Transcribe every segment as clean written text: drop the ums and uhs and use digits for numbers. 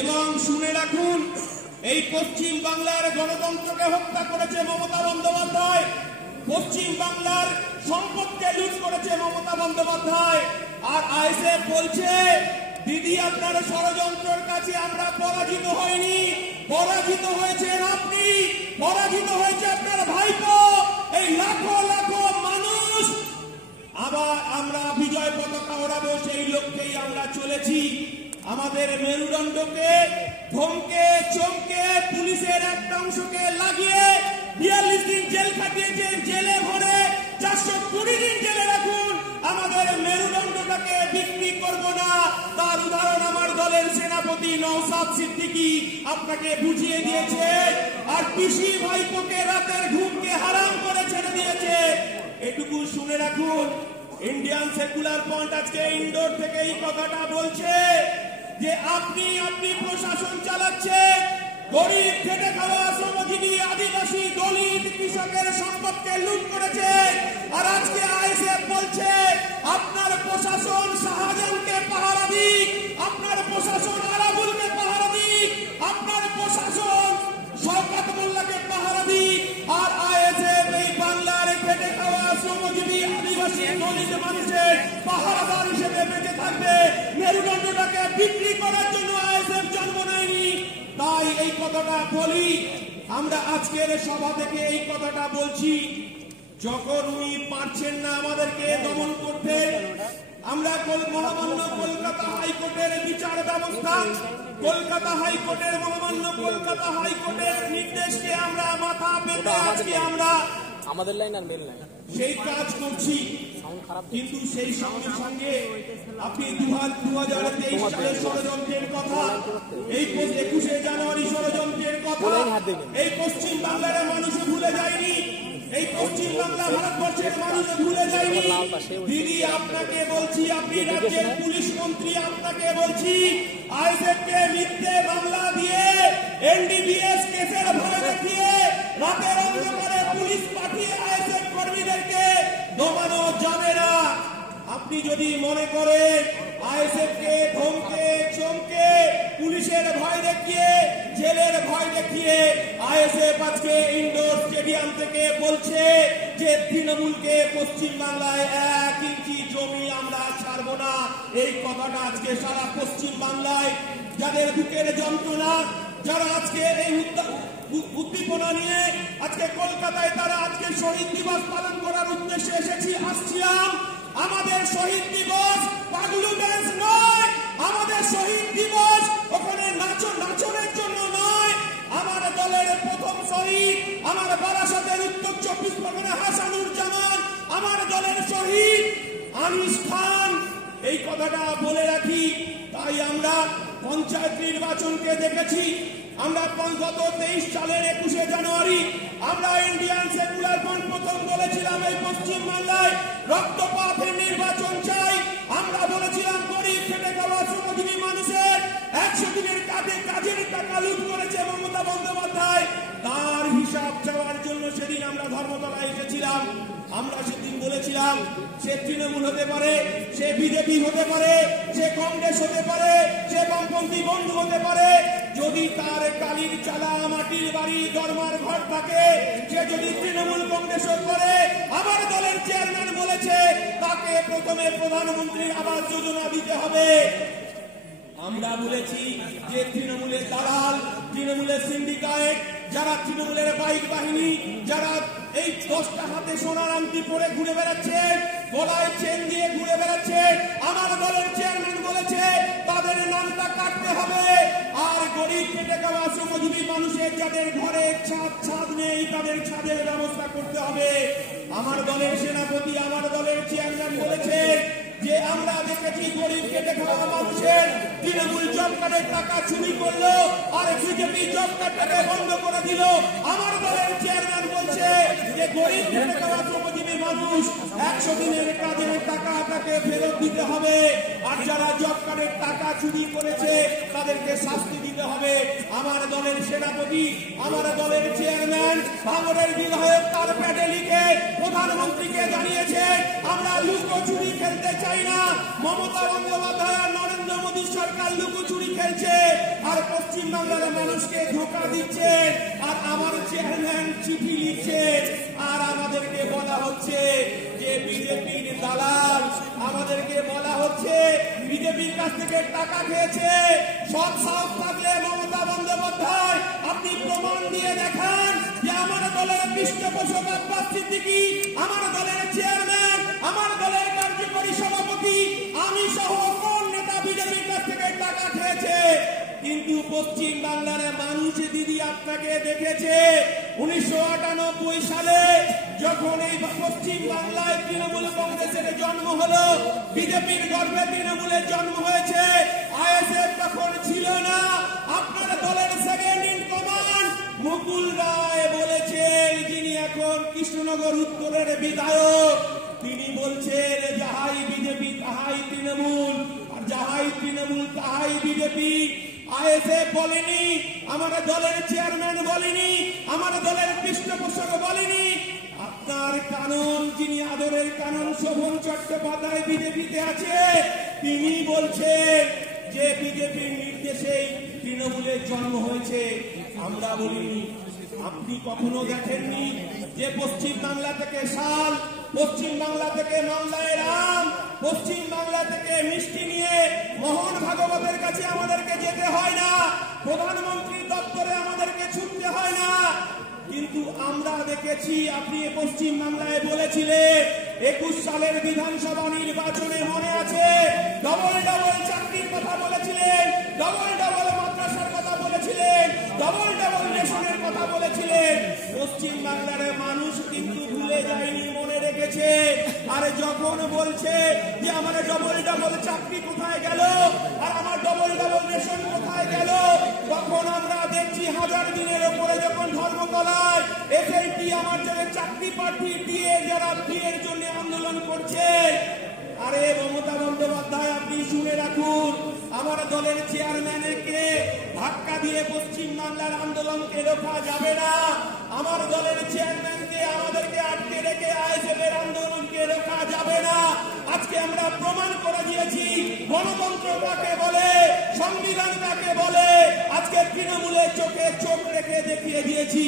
এবং শুনে রাখুন, এই পশ্চিম বাংলার গণতন্ত্রকে হত্যা করেছে মমতা বন্দ্যোপাধ্যায়, পশ্চিম বাংলার সম্পদকে লুট করেছে মমতা বন্দ্যোপাধ্যায়। আর আইএসএফ বলছে দিদি আপনার ষড়যন্ত্রের কাছে আমরা পরাজিত হয়নি, পরাজিত হয়েছেন আপনি, পরাজিত হয়েছে আপনার ভাইপো, এই লাখো লাখো মানুষ। আবার আমরা বিজয় পতাকা ওড়াবো, সেই লক্ষ্যেই আমরা চলেছি। আমাদের মেরুদণ্ডকে ধমকে চমকে পুলিশের একটা অংশকে লাগিয়ে 42 দিন জেল খাটিয়েছেন, জেলে ভরে 420 দিন জেলে রাখুন। আমাদের মেরুদণ্ডটাকে বিক্রি করব না, তার উদাহরণ আমার দলের সেনাপতি নওশাদ সিদ্দিকী আপনাকে বুঝিয়ে দিয়েছে। আর পিসি ভাইপোকে রাতের ঘুমকে হারাম করে ছেড়ে দিয়েছে। এটুকু শুনে রাখুন, ইন্ডিয়ান সেকুলার ফ্রন্ট আজকে ইন্ডোর থেকে এই কথাটা বলছে যে আপনি প্রশাসন চালাচ্ছেন, গরিব খেটে খাওয়া শ্রমজীবী আদিবাসী দলিত কৃষকের সম্পদকে লুট করেছে। আর আজকে আইএসএফ বলছে আপনার প্রশাসন শাহজাহানকে পাহারা দিক, আপনার প্রশাসন আরাবুলকে পাহারা দিক, আপনার প্রশাসন শওকত মোল্লাকে পাহারা দিক। আর আইএসএফ এই বাংলার খেটে খাওয়া শ্রমজীবী আদিবাসী দলিত মানুষের পাহারাদার হিসেবে বেঁচে থাকবে। মেরুদণ্ডটাকে বিক্রি করার জন্য আইএসএফ জন্ম নেয়নি। তাই এই কথাটা বলি, আমরা আজকের সভা থেকে এই কথাটা বলছি, যখন উনি পারছেন না আমাদেরকে দমন করতে, আমরা মহামান্য কলকাতা হাইকোর্টের বিচার ব্যবস্থা, কলকাতা হাইকোর্টের মহামান্য কলকাতা হাইকোর্টের নির্দেশকে আমরা মাথা পেতে আজকে আমরা আমাদের লাইন আর মেন লাইন সেই কাজ করছি। কিন্তু সেই সঙ্গে সঙ্গে আপনি 2023 সালের ষড়যন্ত্রের কথা, এই 21শে জানুয়ারি ষড়যন্ত্রের কথা এই পশ্চিম বাংলার মানুষ ভুলে যায়নি, এই পশ্চিম বাংলা ভারতবর্ষের মানুষ ভুলে যায়নি। দিদি আপনাকে বলছি, আপনি রাজ্যের পুলিশ মন্ত্রী, আপনাকে বলছি আইএসএফকে মিথ্যে মামলা দিয়ে এনডিপিএস কেসের ভয় দেখিয়ে রাতের অন্ধকারে পুলিশ পাঠিয়ে আইএসএফ কর্মীদেরকে দমানো যাবে না। আপনি যদি মনে করেন আইএসএফকে ধমকে চমকে পুলিশের ভয় দেখিয়ে জেলের ভয় দেখিয়ে আইএসএফ আজকে ইন্ডোর স্টেডিয়াম থেকে বলছে যে তৃণমূলকে পশ্চিম বাংলায় 1 ইঞ্চি জমি আমরা ছাড়বো না, এই কথাটা আজকে সারা পশ্চিম বাংলায় যাদের বুকের যন্ত্রণা, যারা আজকে এই উদ্দীপনা নিয়ে আজকে কলকাতায় তারা আজকে শহীদ দিবস পালন করার উদ্দেশ্যে আসছিলাম। আমাদের শহীদ দিবস পাগলু ড্যান্স নয়, আমাদের শহীদ দিবস ওখানে নাচনের জন্য নয়। আমার দলের প্রথম শহীদ, আমার বারাসাতের উত্তর 24 পরগনা হাসানুর জামান, আমার দলের শহীদ আনিস খান, এই কথাটা বলে রাখি। তাই আমরা পঞ্চায়েত নির্বাচনকে দেখেছি, আমরা গত 23 সালের 21শে জানুয়ারি আমরা ইন্ডিয়ান সেকুলার ফ্রন্ট প্রথম বলেছিলাম এই পশ্চিম বাংলায় রক্তপাতের নির্বাচন চাই। আমরা বলেছিলাম গরিব খেটে খাওয়া শ্রমজীবী মানুষের 100 দিনের কাজের টাকা লুট করেছে মমতা বন্দ্যোপাধ্যায়, তার হিসাব চাওয়ার জন্য সেদিন আমরা ধর্মতলায় এসেছিলাম। আমরা সেদিন বলেছিলাম সে তৃণমূল হতে পারে, সে বিজেপি হতে পারে, সে কংগ্রেস হতে পারে, সে বামপন্থী বন্ধু হতে পারে, যদি তার কালির চালা মাটির বাড়ি দরমার ঘর থাকে, সে যদি তৃণমূল কংগ্রেস করে, আমার দলের চেয়ারম্যান বলেছে তাকে প্রথমে প্রধানমন্ত্রী আবাস যোজনা দিতে হবে। আমরা বলেছি যে তৃণমূলের দালাল, তৃণমূলের সিন্ডিকেট, যারা তৃণমূলের বাইক বাহিনী, যারা এই 10টা হাতে সোনার আংটি পরে ঘুরে বেড়াচ্ছে, গলায় চেন দিয়ে ঘুরে বেড়াচ্ছে, আমার দলের চেয়ারম্যান বলেছে তাদের নামটা কাটতে হবে। আর গরিব খেটে খাওয়া শ্রমজীবী মানুষের যাদের ঘরে ছাদ নেই তাদের ছাদের ব্যবস্থা করতে হবে। আমার দলের সেনাপতি, আমার দলের চেয়ারম্যান বলেছে যে আমরা দেখেছি গরিব খেটে খাওয়া মানুষের তৃণমূল জব কার্ডের টাকা চুরি করলো আর বিজেপি জব কার্ডটাকে বন্ধ করে দিল। আমার দলের চেয়ারম্যান বলছে যে গরিব খেটে খাওয়া শ্রমজীবী মানুষ 100 দিনের কাজের টাকা তাকে ফেরত দিতে হবে, আর যারা জব কার্ডের টাকা চুরি করেছে তাদেরকে শাস্তি দিতে হবে। আমার দলের সেনাপতি, আমার দলের চেয়ারম্যান, ভাঙড়ের বিধায়ক তার প্যাডে লিখে প্রধানমন্ত্রীকে জানিয়েছে আমরা লুকোচুরি খেলতে চাই না। মমতা বন্দ্যোপাধ্যায়, নরেন্দ্র মোদী সরকার লুকোচুরি খেলছে। আর পশ্চিম বাংলার মানুষকে ধোঁকা দিচ্ছেন, আর আমার চেয়ারম্যান চিঠি লিখছেন, আর আমাদেরকে বলা হচ্ছে যে বিজেপির দালাল, আমাদেরকে বলা হচ্ছে বিজেপির কাছ থেকে টাকা খেয়েছে। সব সাহস থাকলে মমতা বন্দ্যোপাধ্যায় আপনি প্রমাণ দিয়ে দেখান যে আমার দলের পৃষ্ঠপোষক আব্বাস সিদ্দিকী, আমার দলের চেয়ারম্যান, আমার দলের কার্যকরী সভাপতি, আমি সহ কোন নেতা বিজেপির কাছ থেকে টাকা খেয়েছে। কিন্তু পশ্চিম বাংলার মানুষ দিদি আপনাকে দেখেছে 1998 সালে যখন এই পশ্চিম বাংলায় তৃণমূল কংগ্রেসের জন্ম হলো, বিজেপির গর্ভে তৃণমূলের জন্ম হয়েছে, আইএসএফ তখন ছিল না। আপনার দলের second in command Mukul Roy বলেছেন, যিনি এখন কৃষ্ণনগর উত্তরের বিধায়ক, তিনি বলছেন যাহাই বিজেপি তাহাই তৃণমূল, আর যাহাই তৃণমূল তাহাই বিজেপি। আইএসএফ বলেনি, আমার দলের চেয়ারম্যান বলেনি, আমার দলের পৃষ্ঠপোষক বলেনি। আপনার কানন, যিনি আদরের কানন শোভন চট্টোপাধ্যায় বিজেপিতে আছে, তিনি বলছেন যে বিজেপির নির্দেশেই তৃণমূলের জন্ম হয়েছে। আমরা বলিনি। আপনি কখনো দেখেননি যে পশ্চিম বাংলা থেকে শাল, পশ্চিম বাংলা থেকে মামলায় রাম, পশ্চিম বাংলা থেকে মিষ্টি নিয়ে মোহন ভাগবতের কাছে আমাদেরকে যেতে হয় না, প্রধানমন্ত্রীর দপ্তরে আমাদেরকে ছুটতে হয় না। কিন্তু আমরা দেখেছি আপনি পশ্চিম বাংলায় বলেছিলেন 21 সালের বিধানসভা নির্বাচনে মনে আছে, ডবল ডবল চাকরির কথা বলেছিলেন, ডবল ডবল মাদ্রাসার কথা বলেছিলেন, ডবল ডবল রেশনের কথা বলেছিলেন। পশ্চিম বাংলার মানুষ কিন্তু ভুলে যায়নি, মনে রেখেছে। আর যখন বলছে যে আমার ডবল ডবল চাকরি কোথায় গেল, আর আমার ডবল ডবল রেশন কোথায় গেল, তখন আমরা দেখছি 1000 দিনের উপরে যখন ধর্মতলায় এসএলটি আমার জন্য চাকরি প্রার্থী দিয়ে যারা বিয়ের জন্য আন্দোলন করছে। আরে মমতা বন্দ্যোপাধ্যায় আপনি শুনে রাখুন, আমার দলের চেয়ারম্যানকে ধাক্কা দিয়ে পশ্চিম বাংলার আন্দোলনকে রোখা যাবে না। আমার দলের চেয়ারম্যানকে আমাদেরকে আটকে রেখে আইএসএফ এর আন্দোলনকে রোখা যাবে না। আজকে আমরা প্রমাণ করে দিয়েছি গণতন্ত্র কাকে বলে, সংবিধান কাকে বলে, আজকে তৃণমূলের চোখে চোখ রেখে দেখিয়ে দিয়েছি।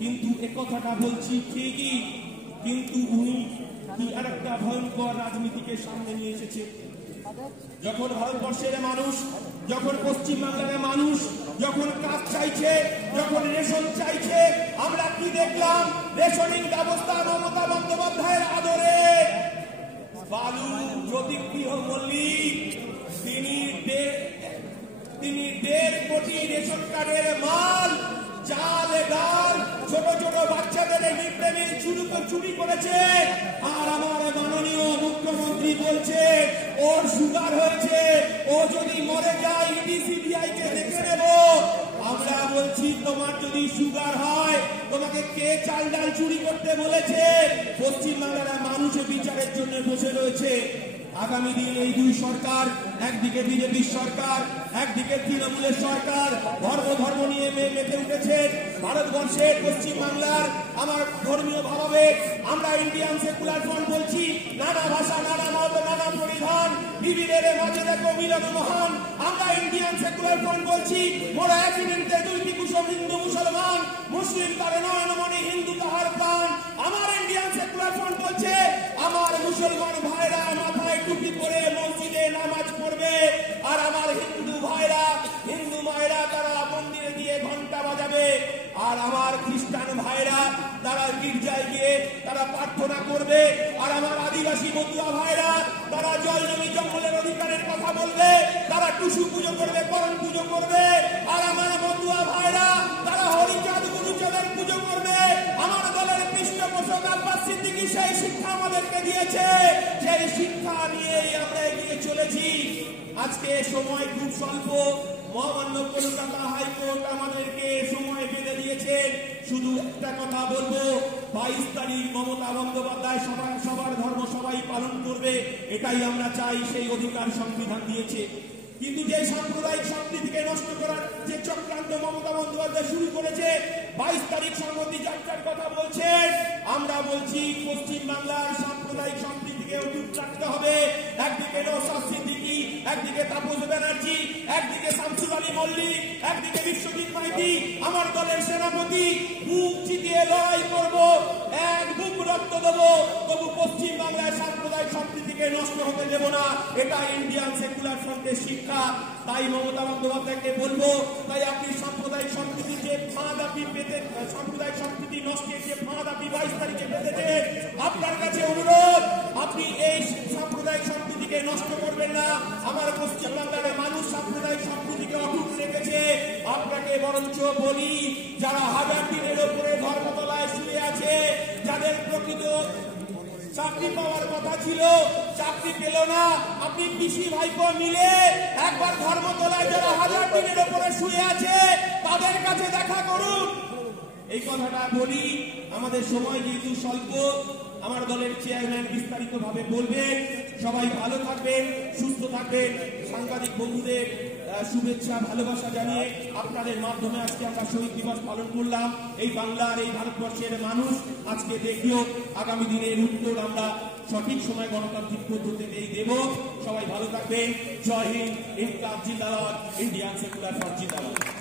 কিন্তু একথাটা বলছি ঠিকই, কিন্তু উনি কি আর একটা ভয়ঙ্কর রাজনীতিকে সামনে নিয়ে এসেছে। যখন ভারতবর্ষের মানুষ, যখন পশ্চিম বাংলার মানুষ যখন কাজ চাইছে, যখন রেশন চাইছে, আমরা কি দেখলাম? রেশনিং ব্যবস্থা মমতা বন্দ্যোপাধ্যায়ের আদরে বালু জ্যোতিপ্রিয় মল্লিক তিনি 1.5 কোটি রেশন কার্ডের মাল, চাল, ডাল, ছোট ছোট বাচ্চাদের মিড ডে মিল চুরি করেছে। আর আমার মাননীয় মুখ্যমন্ত্রী বলছে ওর সুগার হয়েছে, ও যদি মরে যায় ইডিসিবিআই কে দেখে নেব। আমরা বলছি তোমার যদি সুগার হয় তোমাকে কে চাল ডাল চুরি করতে বলেছে? পশ্চিম বাংলার মানুষ বিচারের জন্য বসে রয়েছে। আগামী দিন এই দুই সরকার, একদিকে বিজেপির সরকার, একদিকে তৃণমূলের সরকার, ধর্ম নিয়ে মেতে উঠেছে। ভারতবর্ষের পশ্চিম বাংলার আমার ধর্মীয় ভাবে আমরা ইন্ডিয়ান সেকুলার ফ্রন্ট বলছি, নানা ভাষা, নানা মত, নানা পরিধান, বিবিধের মাঝে দেখো মিলন মহান। আমরা ইন্ডিয়ান সেকুলার ফ্রন্ট বলছি, মোরা একই বৃন্তে দুইটি কুসুম, হিন্দু মুসলমান, মুসলিম তার নয়নমণি, হিন্দু তাহার প্রাণ। আমার ইন্ডিয়ান সেকুলার ফ্রন্ট বলছে আমার মুসলমান ভাইরা মাথায় টুপি পরে মসজিদে নামাজ পড়বে, আর আমার হিন্দু ভাইরা, হিন্দু মায়েরা তারা মন্দিরে গিয়ে ঘন্টা বাজাবে, আর আমার খ্রিস্টান ভাইরা তারা গির্জায় গিয়ে তারা প্রার্থনা করবে, আর আমার আদিবাসী মতুয়া ভাইরা তারা জয় জমি জঙ্গলের অধিকারের কথা বলবে, তারা টুসু পুজো করবে, করণ পুজো করবে, আর আমার মতুয়া ভাইরা তারা হরিচাঁদ গুরুচাঁদের পুজো করবে। আমার দলের পৃষ্ঠপোষক আব্বাস সিদ্দিকী সেই শিক্ষা আমাদেরকে দিয়েছে, সেই শিক্ষা নিয়েই আমরা এগিয়ে চলেছি। আজকে সময় খুব স্বল্প, মহামান্য কলকাতা হাইকোর্ট আমাদেরকে সময় বেঁধে দিয়েছে। শুধু একটা কথা বলবো, 22 তারিখ মমতা বন্দ্যোপাধ্যায় সবার ধর্ম সবাই পালন করবে, এটাই আমরা চাই, সেই অধিকার সংবিধান দিয়েছে। কিন্তু যে সাম্প্রদায়িক সম্প্রীতিকে নষ্ট করার যে চক্রান্ত মমতা বন্দ্যোপাধ্যায় শুরু করেছে, 22 তারিখ সংহতি যাত্রার কথা বলছেন, আমরা বলছি পশ্চিম বাংলার সাম্প্রদায়িক সম্প্রীতিকে সম্প্রীতিকে অটুট রাখতে হবে। একদিকে নওশাদ সিদ্দিকী, একদিকে তাপস ব্যানার্জি, একদিকে শামসুল আলী মল্লিক, একদিকে বিশ্বজিৎ মাইতি, আমার দলের সেনাপতি। বুক চিতিয়ে লড়াই করব, এক বুক রক্ত দেবো, তবু পশ্চিম বাংলায় সাম্প্রদায়িক সম্প্রীতিকে নষ্ট হতে দেব না। এটা ইন্ডিয়ান সেকুলার ফ্রন্টের শিক্ষা। তাই মমতা বন্দ্যোপাধ্যায়কে বলবো, তাই আপনি সাম্প্রদায়িক সম্প্রীতির যে ফাঁদ আপনি পেতে, সাম্প্রদায়িক সম্প্রীতি নষ্টের যে ফাঁদ আপনি 22 তারিখে পেতেছেন, আপনার কাছে অনুরোধ, আপনি এই সাম্প্রদায়িক সম্প্রীতিকে নষ্ট করবেন না। আমার পশ্চিমবাংলার মানুষ সাম্প্রদায়িক সম্প্রীতিকে অটুট রেখেছে। আপনাকে বরঞ্চ বলি, যারা হাজার দিনের ওপরে ধর্মতলায় শুয়ে আছে, যাদের প্রকৃত চাকরি পাওয়ার কথা ছিল, চাকরি পেল না, আপনি পিসি ভাইপো মিলে একবার ধর্মতলায় যারা হাজার দিনের ওপরে শুয়ে আছে তাদের কাছে দেখা করুন। এই কথাটা বলি, আমাদের সময় যেহেতু স্বল্প, আমার দলের চেয়ারম্যান বিস্তারিত ভাবে বলবেন। সবাই ভালো থাকবেন, সুস্থ থাকবেন। সাংবাদিক বন্ধুদের শুভেচ্ছা ভালোবাসা জানিয়ে আপনাদের মাধ্যমে আজকে আমরা শহীদ দিবস পালন করলাম। এই বাংলার, এই ভারতবর্ষের মানুষ আজকে দেখলো, আগামী দিনের উত্তর আমরা সঠিক সময় গণতান্ত্রিক পদ্ধতিতেই দেব। সবাই ভালো থাকবেন। জয় হিন্দ। ইনকলাব জিন্দাবাদ। ইন্ডিয়ান সেকুলার ফ্রন্ট জিন্দাবাদ।